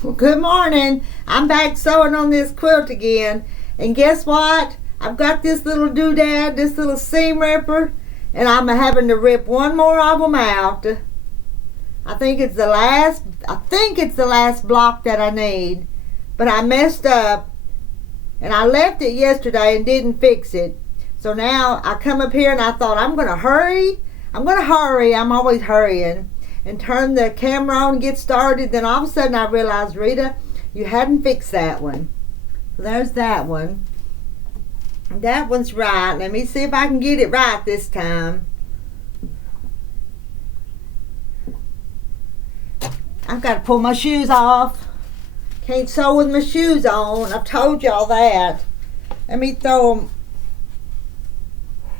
Well, good morning. I'm back sewing on this quilt again. And guess what? I've got this little doodad, this little seam ripper, and I'm having to rip one more of them out. I think it's the last block that I need. But I messed up and I left it yesterday and didn't fix it. So now I come up here and I thought I'm gonna hurry. I'm always hurrying. And turn the camera on and get started. Then all of a sudden I realized, Rita, you hadn't fixed that one. So there's that one. That one's right. Let me see if I can get it right this time. I've got to pull my shoes off. Can't sew with my shoes on. I've told y'all that. Let me throw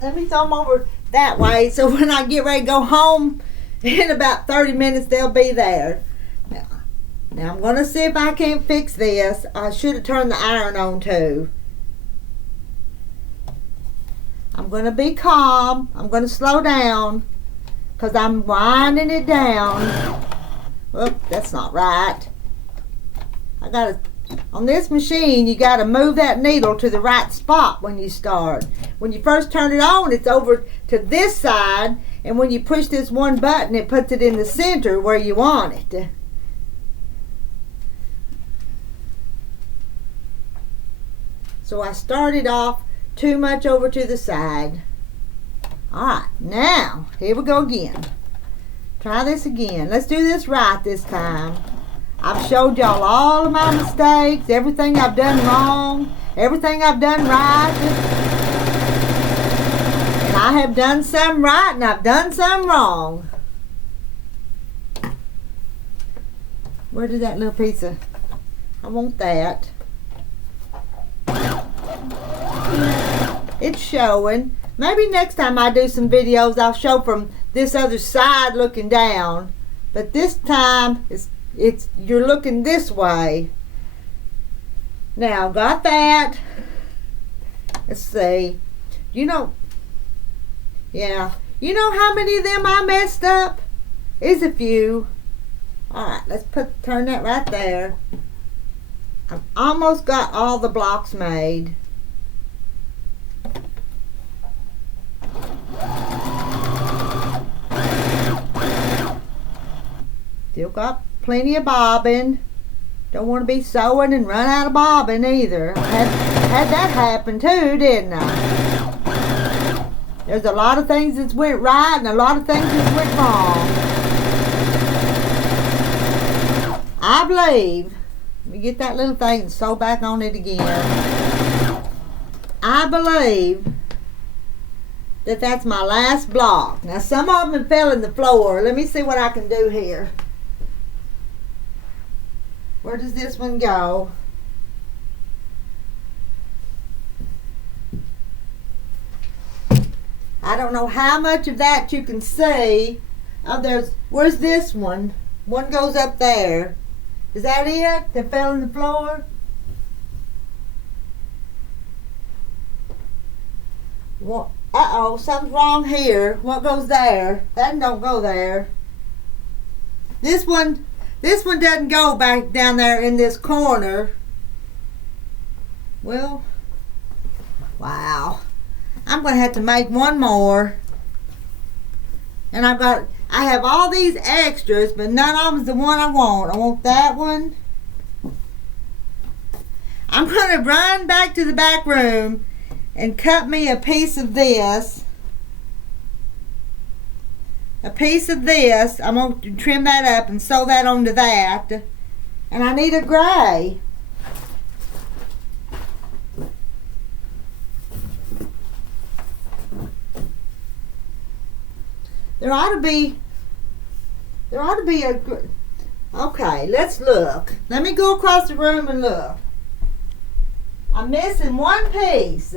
them over that way so when I get ready to go home, in about 30 minutes they'll be there. Now I'm going to see if I can't fix this. I should have turned the iron on too. I'm going to be calm. I'm going to slow down because I'm winding it down. Oop, that's not right. On this machine, you got to move that needle to the right spot when you start. When you first turn it on, it's over to this side, and when you push this one button, it puts it in the center where you want it. So I started off too much over to the side. Alright, now, here we go again. Try this again. Let's do this right this time. I've showed y'all all of my mistakes, everything I've done wrong, everything I've done right. And I have done some right and I've done some wrong. Where did that little piece of... I want that. It's showing. Maybe next time I do some videos I'll show from this other side looking down. But this time you're looking this way. Now got that. Let's see. Yeah. You know how many of them I messed up? Is a few. Alright, let's turn that right there. I've almost got all the blocks made. Still got plenty of bobbin. Don't want to be sewing and run out of bobbin either. Had that happen too, didn't I? There's a lot of things that went right and a lot of things that went wrong. I believe, let me get that little thing and sew back on it again. I believe that that's my last block. Now some of them fell in the floor. Let me see what I can do here. Where does this one go? I don't know how much of that you can see. Oh, where's this one? One goes up there. Is that it? That fell in the floor? What? Uh-oh, something's wrong here. What goes there? That don't go there. This one doesn't go back down there in this corner. Well, wow. I'm going to have to make one more. And I have all these extras, but none of them's the one I want. I want that one. I'm going to run back to the back room and cut me a piece of this. A piece of this. I'm going to trim that up and sew that onto that. And I need a gray. There ought to be a... Okay, let's look. Let me go across the room and look. I'm missing one piece.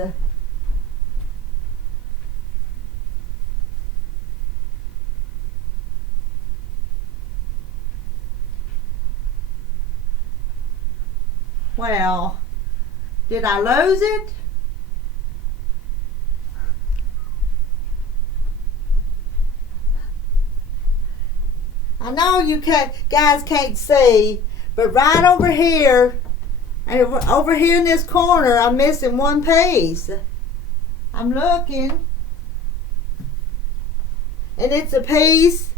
Well, did I lose it? I know you guys can't see, But right over here, over here in this corner, I'm missing one piece. I'm looking. And it's a piece,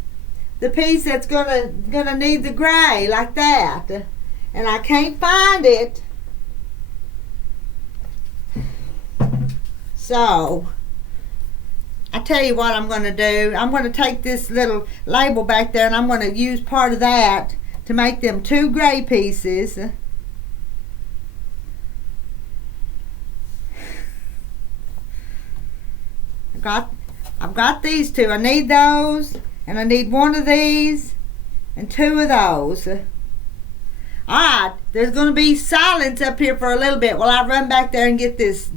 the piece that's gonna need the gray, like that. And I can't find it. So, I tell you what I'm going to do. I'm going to take this little label back there and I'm going to use part of that to make them 2 gray pieces. I've got these 2. I need those, and I need 1 of these and 2 of those. Alright, there's going to be silence up here for a little bit while I run back there and get this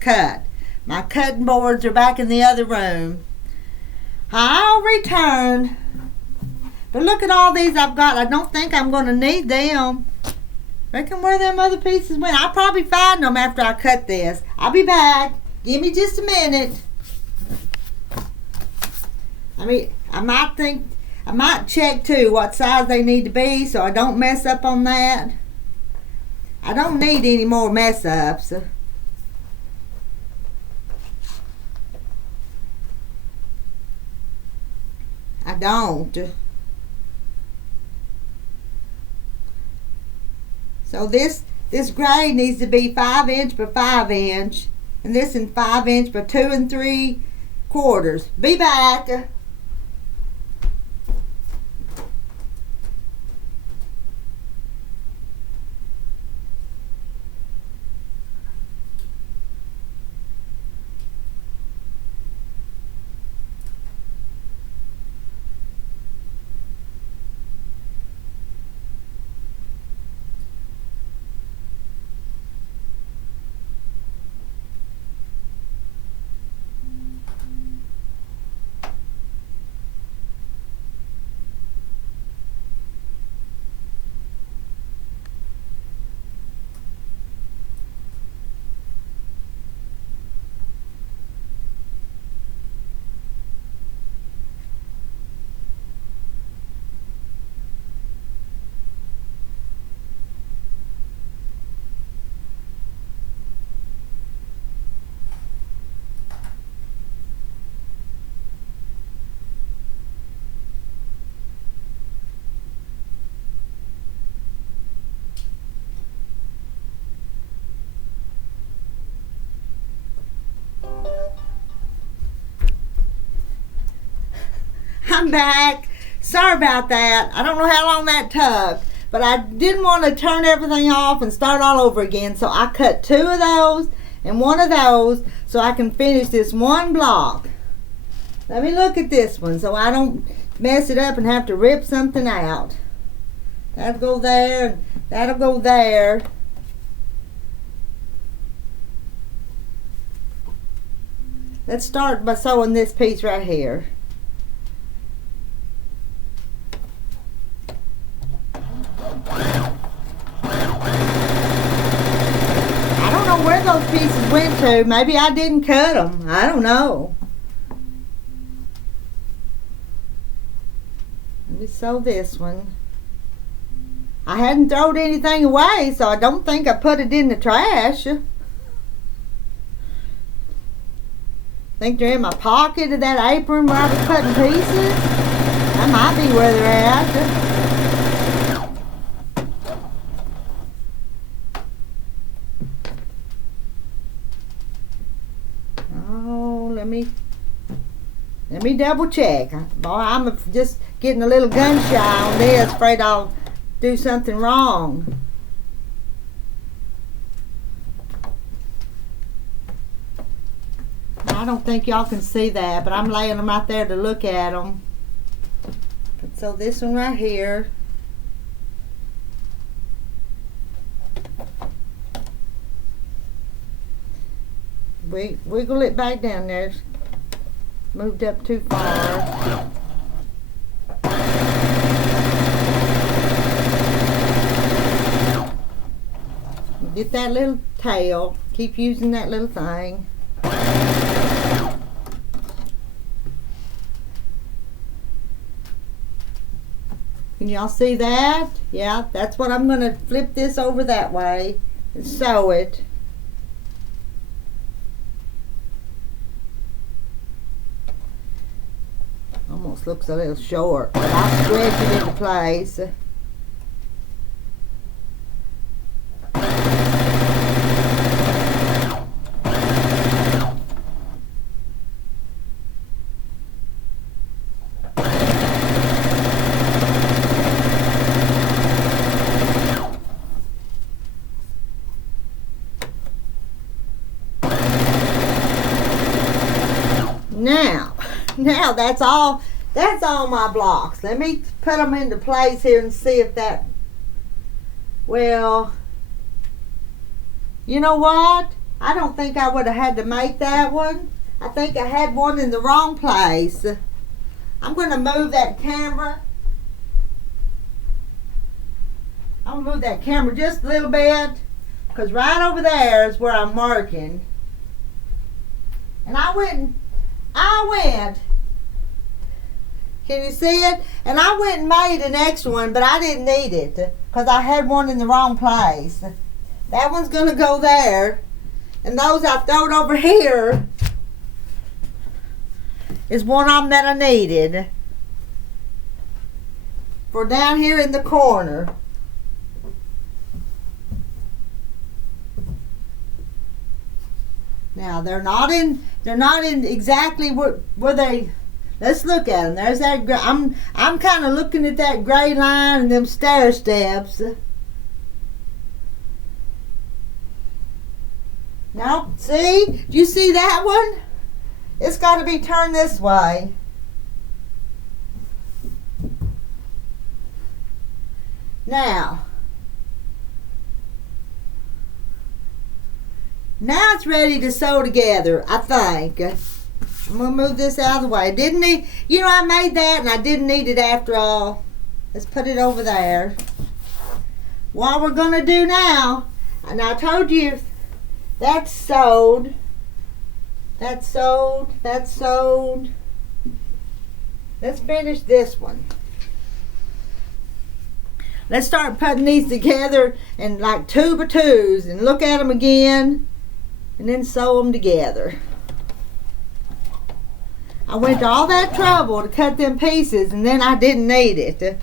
cut. My cutting boards are back in the other room. I'll return. But look at all these I've got. I don't think I'm going to need them. Reckon where them other pieces went. I'll probably find them after I cut this. I'll be back. Give me just a minute. I might check too what size they need to be so I don't mess up on that. I don't need any more mess ups. I don't. So this gray needs to be 5 inch by 5 inch, and this in 5 inch by 2 3/4. Be back. I'm back. Sorry about that. I don't know how long that took, but I didn't want to turn everything off and start all over again, so I cut 2 of those and 1 of those so I can finish this one block. Let me look at this one so I don't mess it up and have to rip something out. That'll go there and that'll go there. Let's start by sewing this piece right here. I don't know where those pieces went to. Maybe I didn't cut them. I don't know. Let me sew this one. I hadn't thrown anything away, so I don't think I put it in the trash. I think they're in my pocket of that apron where I was cutting pieces. That might be where they're at. Let me double check. Boy, I'm just getting a little gun shy on this, afraid I'll do something wrong. I don't think y'all can see that, but I'm laying them right there to look at them. So this one right here. Wiggle it back down there. Moved up too far. Get that little tail. Keep using that little thing. Can y'all see that? Yeah, that's what I'm going to flip this over that way and sew it. Almost looks a little short, but I'll stretch it into place. Now that's all my blocks. Let me put them into place here and see if that, well, you know what? I don't think I would have had to make that one. I think I had one in the wrong place. I'm going to move that camera. I'm going to move that camera just a little bit, because right over there is where I'm working. And I went, can you see it? And I went and made an extra one, but I didn't need it because I had one in the wrong place. That one's going to go there. And those I throwed over here is one of them that I needed for down here in the corner. Now they're not in exactly where they. Let's look at them. There's that. I'm kind of looking at that gray line and them stair steps. Now, see? Do you see that one? It's got to be turned this way. Now it's ready to sew together, I think. I'm going to move this out of the way. Didn't need, you know, I made that and I didn't need it after all. Let's put it over there. What we're going to do now, and I told you, that's sewed. That's sewed. That's sewed. Let's finish this one. Let's start putting these together in like 2x2s and look at them again and then sew them together. I went to all that trouble to cut them pieces and then I didn't need it.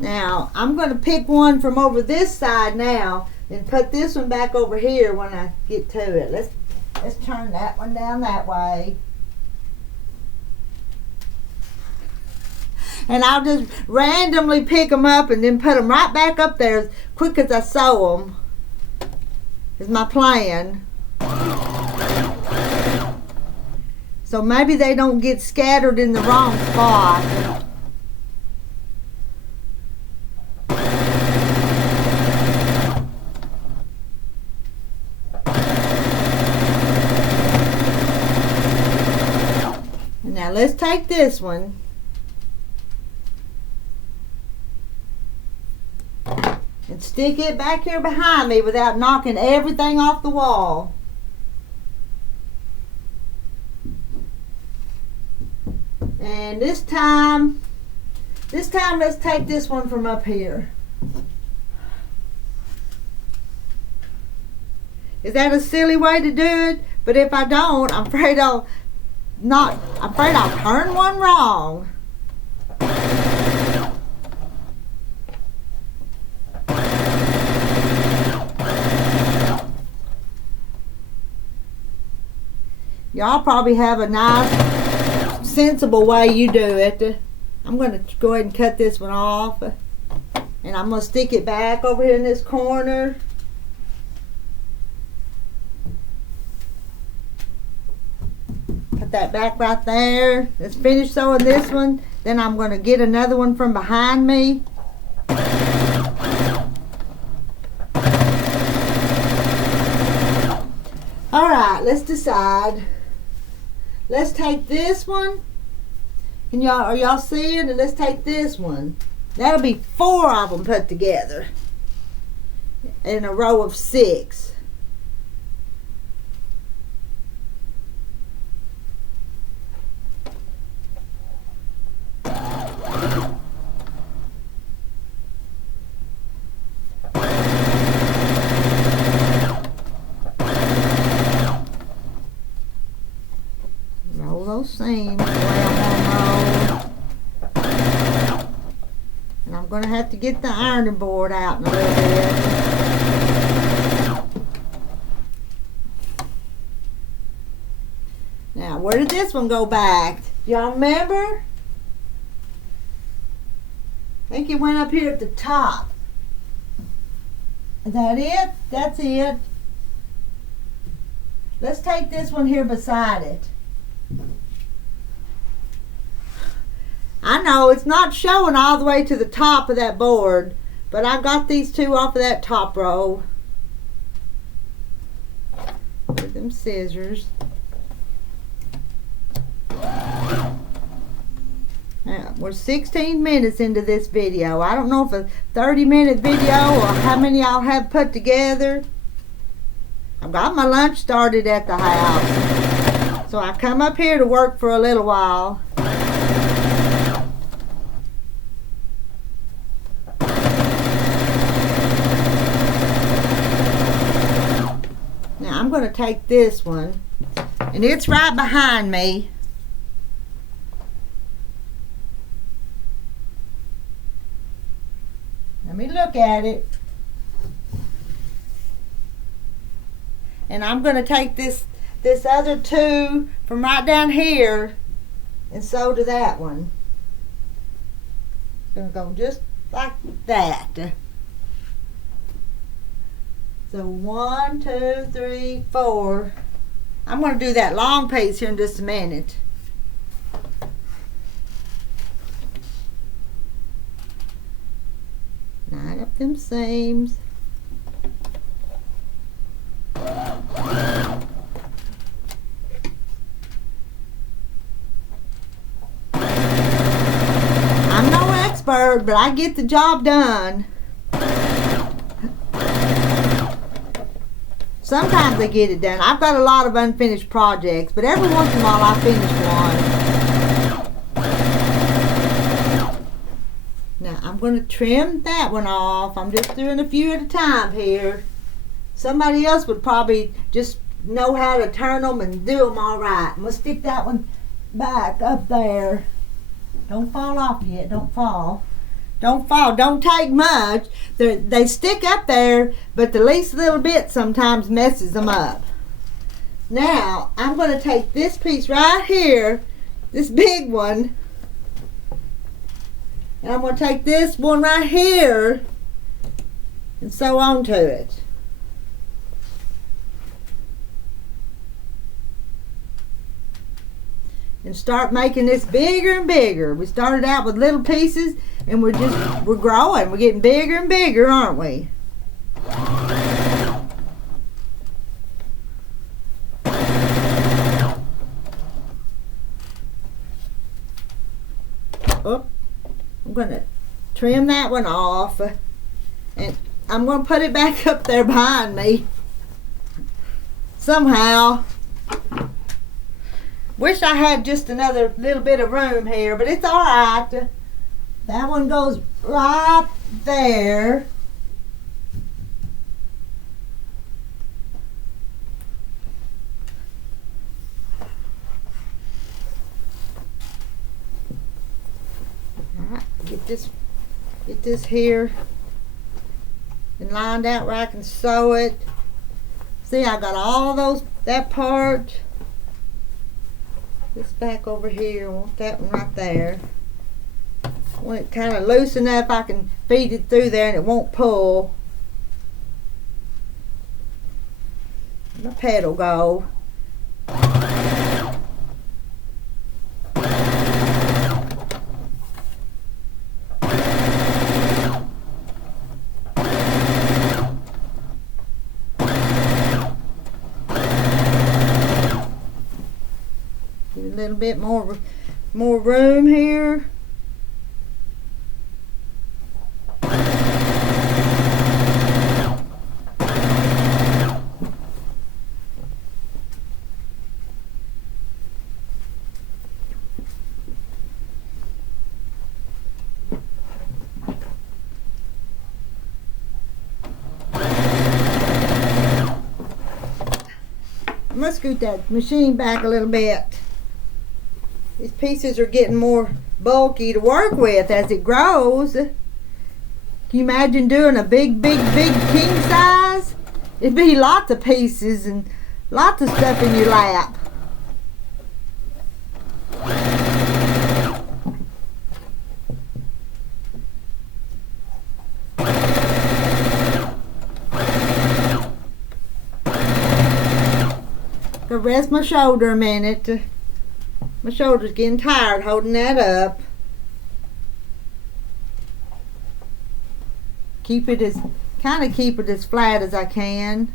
Now, I'm going to pick one from over this side now and put this one back over here when I get to it. Let's turn that one down that way. And I'll just randomly pick them up and then put them right back up there as quick as I sew them. Is my plan. So maybe they don't get scattered in the wrong spot. Now let's take this one. And stick it back here behind me without knocking everything off the wall. And this time let's take this one from up here. Is that a silly way to do it? But if I don't, I'm afraid I'll turn one wrong. Y'all probably have a nice, sensible way you do it. I'm going to go ahead and cut this one off. And I'm going to stick it back over here in this corner. Put that back right there. Let's finish sewing this one. Then I'm going to get another one from behind me. Alright, let's decide. Let's take this one Are y'all seeing? And let's take this one. That'll be 4 of them put together in a row of 6. Roll those seams the way I'm gonna roll. And I'm gonna have to get the ironing board out in a little bit. Now, where did this one go back? Y'all remember? I think it went up here at the top. Is that it? That's it. Let's take this one here beside it. I know it's not showing all the way to the top of that board, but I got these 2 off of that top row with them scissors. Now, we're 16 minutes into this video. I don't know if a 30-minute video or how many I'll have put together. I've got my lunch started at the house, so I come up here to work for a little while. Now I'm going to take this one, and it's right behind me. Let me look at it. And I'm going to take this other 2 from right down here and sew to that one. It's going to go just like that. So 1, 2, 3, 4. I'm going to do that long piece here in just a minute. Line up them seams. I'm no expert, but I get the job done. Sometimes I get it done. I've got a lot of unfinished projects, but every once in a while I finish one. Now I'm going to trim that one off. I'm just doing a few at a time here. Somebody else would probably just know how to turn them and do them all right. I'm going to stick that one back up there. Don't fall off yet. Don't fall. Don't fall. Don't take much. They stick up there, but the least little bit sometimes messes them up. Now, I'm going to take this piece right here, this big one, and I'm going to take this one right here and sew onto it. And start making this bigger and bigger. We started out with little pieces, and we're growing. We're getting bigger and bigger, aren't we? Oh, I'm going to trim that one off, and I'm going to put it back up there behind me somehow. Wish I had just another little bit of room here, but it's all right. That one goes right there. All right, get this here and lined out where I can sew it. See, I got all that part. This back over here, I want that one right there. I want it kind of loose enough I can feed it through there and it won't pull. My pedal go. A little bit more more room here. I'm gonna scoot that machine back a little bit. These pieces are getting more bulky to work with as it grows. Can you imagine doing a big king size? It'd be lots of pieces and lots of stuff in your lap. I'll rest my shoulder a minute. My shoulder's getting tired holding that up. Keep it as flat as I can.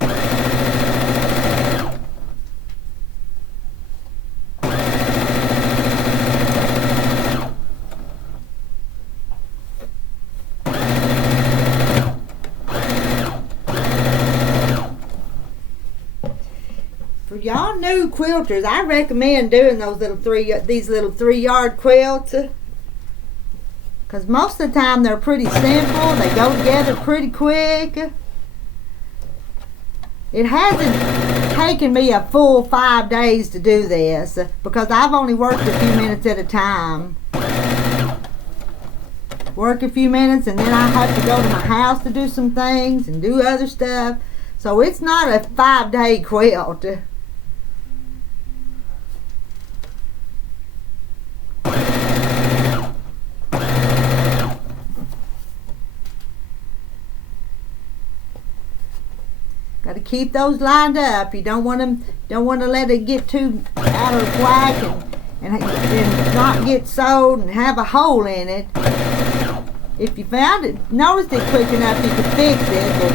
For y'all new quilters, I recommend doing these little 3-yard quilts, because most of the time they're pretty simple. They go together pretty quick. It hasn't taken me a full 5 days to do this, because I've only worked a few minutes at a time. Work a few minutes and then I have to go to my house to do some things and do other stuff. So it's not a 5-day quilt. Got to keep those lined up. You don't want to let it get too out of whack and not get sewed and have a hole in it. If you noticed it quick enough, you could fix it.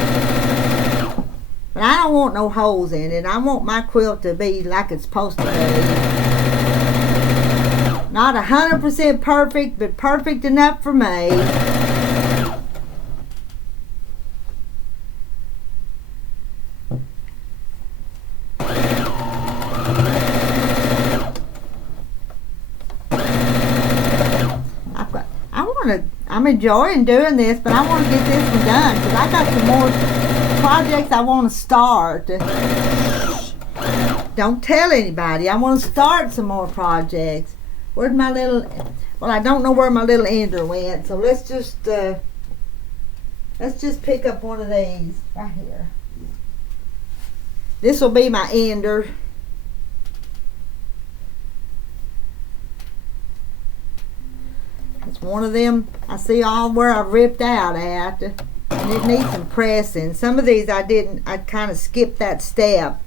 But I don't want no holes in it. I want my quilt to be like it's supposed to be. Not 100% perfect, but perfect enough for me. I'm enjoying doing this, but I want to get this one done because I got some more projects I want to start. Don't tell anybody. I want to start some more projects. Where'd my little... Well, I don't know where my little ender went, so let's just pick up one of these right here. This will be my ender. It's one of them I see all where I ripped out at, and it needs some pressing. Some of these I kind of skipped that step.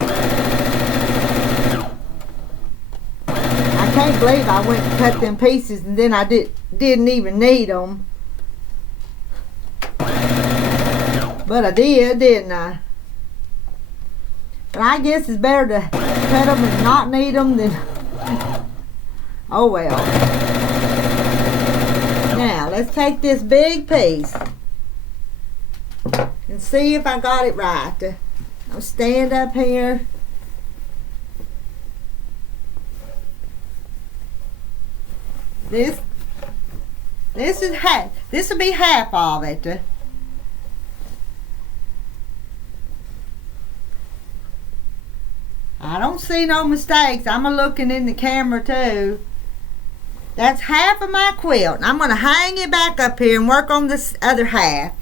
I can't believe I went and cut them pieces and then I didn't even need them. But I did, didn't I? But I guess it's better to cut them and not need them than... Oh well. Now, let's take this big piece and see if I got it right. I'll stand up here. This will be half of it. I don't see no mistakes. I'm looking in the camera too. That's half of my quilt. And I'm going to hang it back up here and work on this other half.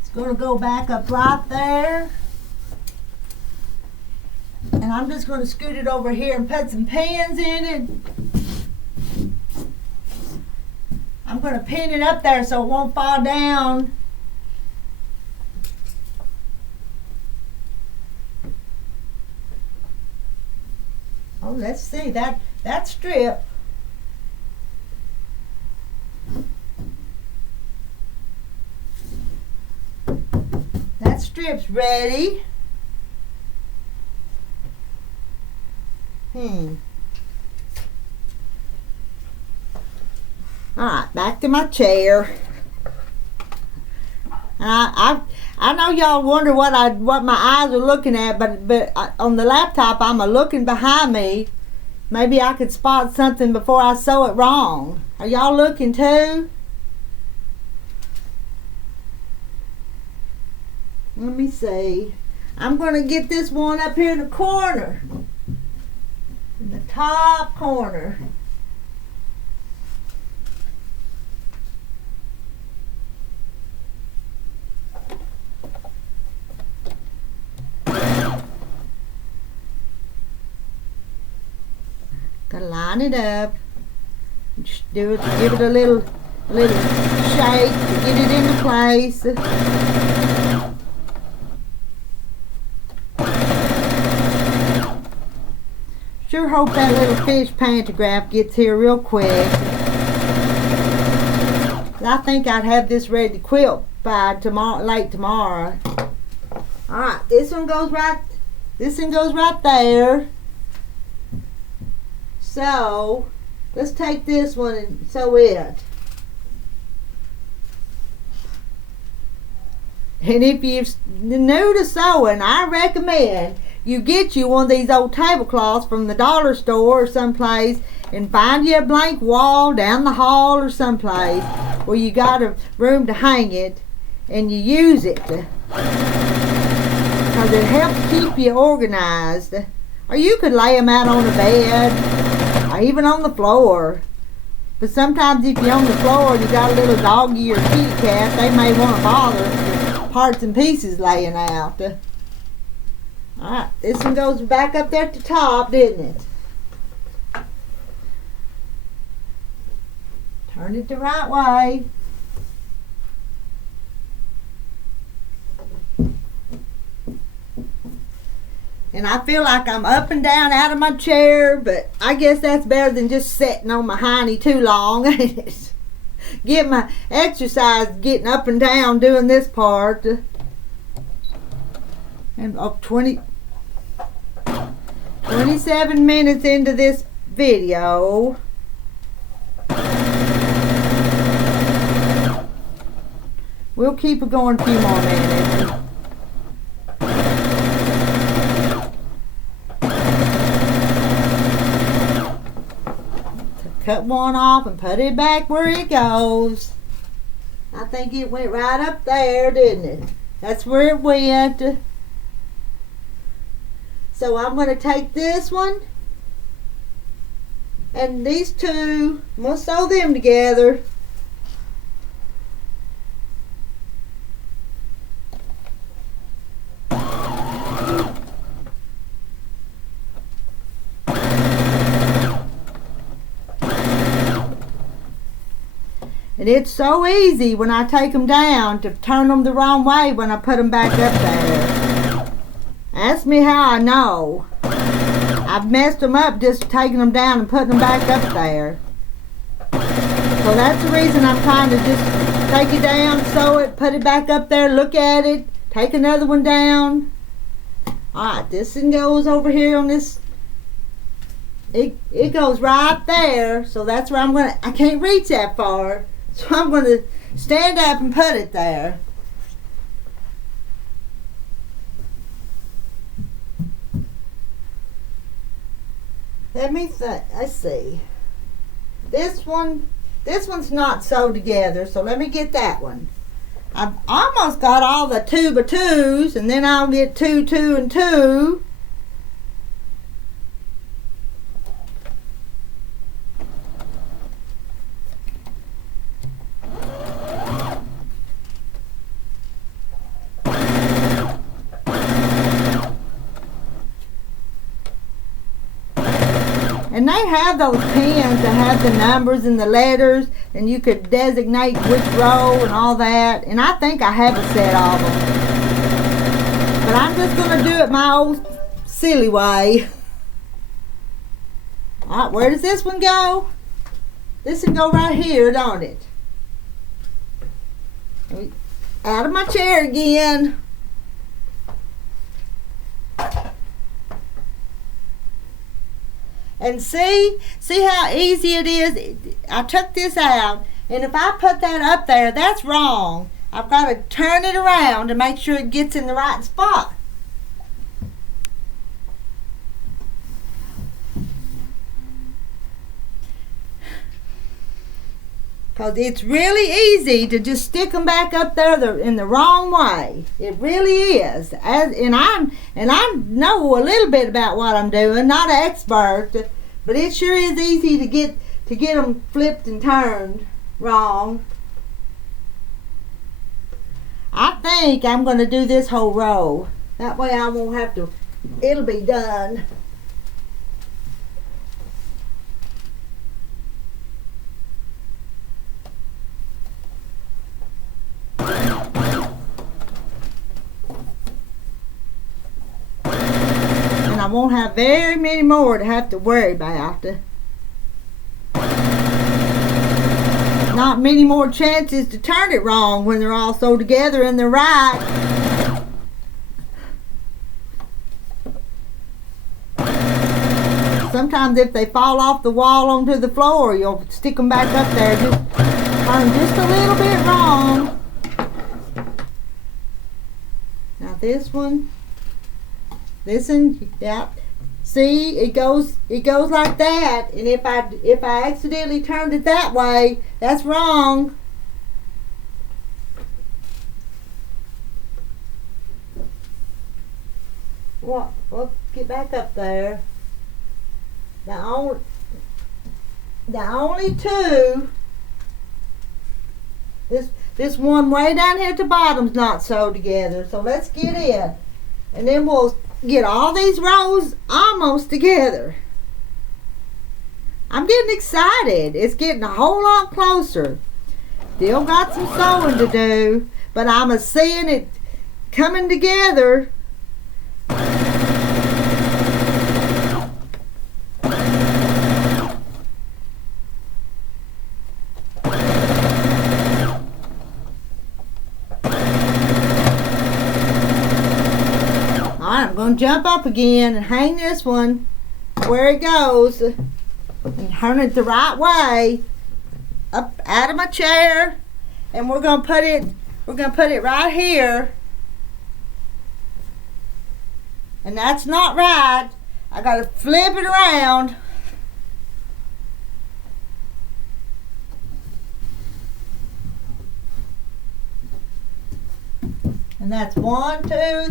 It's going to go back up right there. And I'm just going to scoot it over here and put some pins in it. I'm going to pin it up there so it won't fall down. Oh, let's see that strip. strips ready. Alright, back to my chair. And I know y'all wonder what my eyes are looking at, but on the laptop I'm looking behind me. Maybe I could spot something before I sew it wrong. Are y'all looking too? Let me see. I'm going to get this one up here in the corner. In the top corner. Gotta line it up. Just give it a little shake to get it into place. Sure hope that little fish pantograph gets here real quick. I think I'd have this ready to quilt by late tomorrow. Alright, this one goes right there. So, let's take this one and sew it. And if you're new to sewing, I recommend you get you one of these old tablecloths from the dollar store or someplace and find you a blank wall down the hall or someplace where you got a room to hang it and you use it. Because it helps keep you organized. Or you could lay them out on the bed. Or even on the floor. But sometimes if you're on the floor and you got a little doggy or kitty cat, they may want to bother with parts and pieces laying out. Alright, this one goes back up there at the top, didn't it? Turn it the right way. And I feel like I'm up and down out of my chair, but I guess that's better than just sitting on my hiney too long. Get my exercise getting up and down doing this part. And 27 minutes into this video. We'll keep it going a few more minutes. Cut one off and put it back where it goes. I think it went right up there, didn't it? That's where it went. So I'm going to take this one and these two. I'm going to sew them together. And it's so easy when I take them down to turn them the wrong way when I put them back up there. Ask me how I know. I've messed them up just taking them down and putting them back up there. So that's the reason I'm trying to just take it down, sew it, put it back up there, look at it, take another one down. Alright, this one goes over here on this. It goes right there, so that's where I can't reach that far. So I'm going to stand up and put it there. Let's see. This one's not sewed together, so let me get that one. I've almost got all the 2x2s, and then I'll get 2, 2, and 2. And they have those pens that have the numbers and the letters, and you could designate which row and all that. And I think I have a set of them. But I'm just going to do it my old silly way. Alright, where does this one go? This one go right here, don't it? Out of my chair again. And see how easy it is. I took this out, and if I put that up there, that's wrong. I've got to turn it around to make sure it gets in the right spot. Because it's really easy to just stick them back up there in the wrong way. It really is. And I know a little bit about what I'm doing. Not an expert, but it sure is easy to get them flipped and turned wrong. I think I'm going to do this whole row. That way I won't have to. It'll be done. I won't have very many more to have to worry about. Not many more chances to turn it wrong when they're all sewed together and they're right. Sometimes if they fall off the wall onto the floor, you'll stick them back up there. Just turn just a little bit wrong. Now this one. Listen, yeah. See, it goes like that. And if I accidentally turned it that way, that's wrong. Well, get back up there. The only two. This one way down here at the bottom's not sewed together. So let's get in, and then we'll get all these rows almost together. I'm getting excited. It's getting a whole lot closer. Still got some sewing to do, but I'm seeing it coming together. I'm going to jump up again and hang this one where it goes and turn it the right way up out of my chair, and we're going to put it right here, and that's not right. I got to flip it around. And that's 1, 2,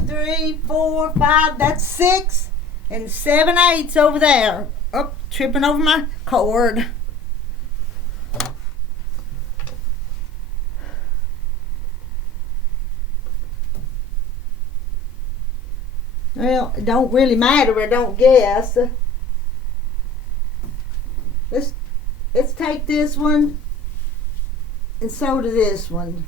3, 4, 5. That's 6 and 7/8 over there. Oh, tripping over my cord. Well, it don't really matter, I don't guess. Let's take this one and sew to this one.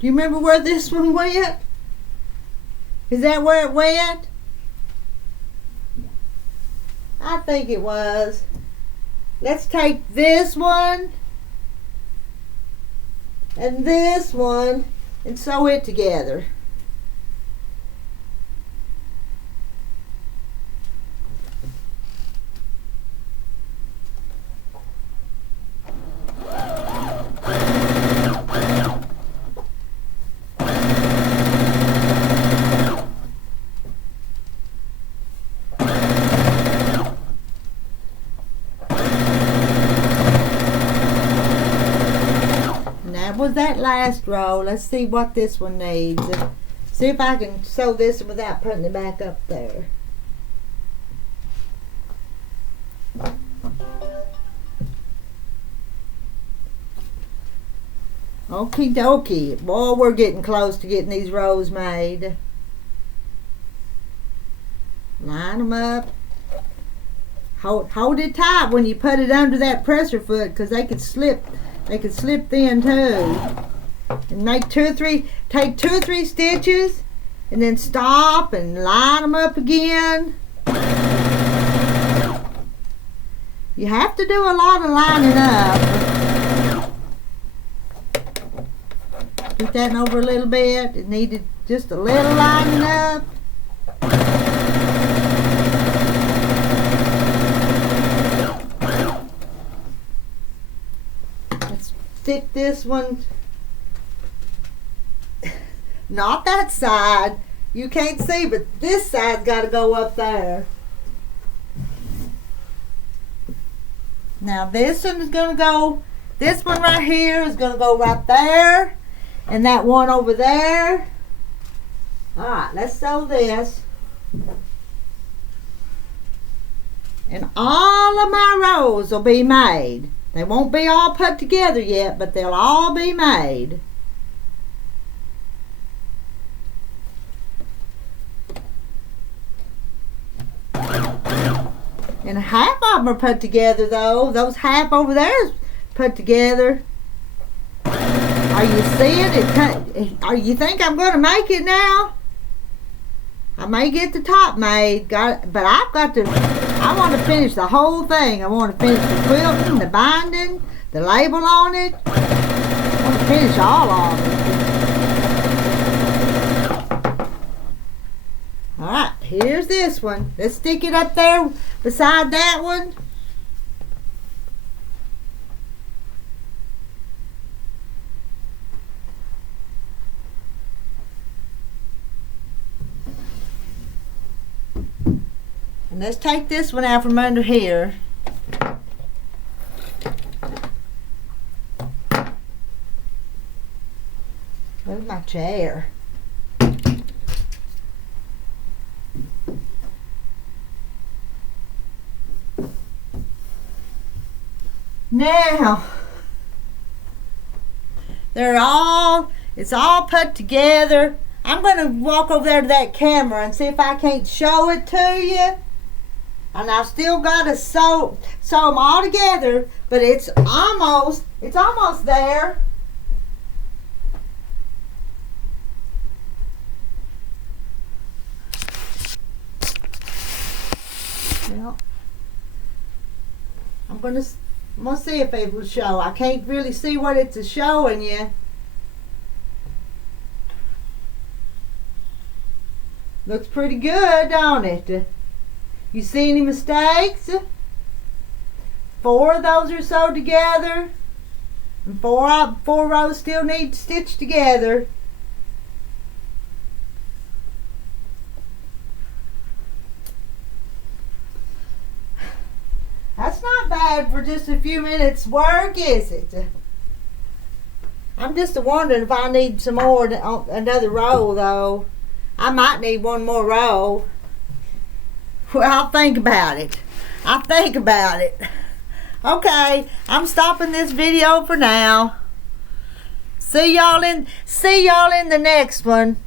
Do you remember where this one went? Is that where it went? I think it was. Let's take this one and this one and sew it together. Was that last row. Let's see what this one needs. See if I can sew this without putting it back up there. Okie dokie. Boy, we're getting close to getting these rows made. Line them up. Hold it tight when you put it under that presser foot, because they could slip. They could slip then too. And make take 2 or 3 stitches, and then stop and line them up again. You have to do a lot of lining up. Put that over a little bit. It needed just a little lining up. Let's stick this one. Not that side. You can't see, but this side's got to go up there. Now this one is going to go, this one right here is going to go right there. And that one over there. Alright, let's sew this. And all of my rows will be made. They won't be all put together yet, but they'll all be made. And half of them are put together though. Those half over there is put together. Are you seeing it? Are you think I'm going to make it now? I may get the top made, but I've got to. I want to finish the whole thing. I want to finish the quilting, the binding, the label on it. I want to finish all of it. All right, here's this one. Let's stick it up there beside that one. And let's take this one out from under here. Where's my chair? Now, it's all put together. I'm going to walk over there to that camera and see if I can't show it to you. And I've still got to sew them all together, but it's almost there. Well, I'm gonna see if it will show. I can't really see what it's showing you. Looks pretty good, don't it? You see any mistakes? 4 of those are sewed together, and 4 rows still need stitched together. That's not bad for just a few minutes work, is it? I'm just wondering if I need some more, another row though. I might need one more row. Well, I'll think about it. Okay, I'm stopping this video for now. See y'all in the next one.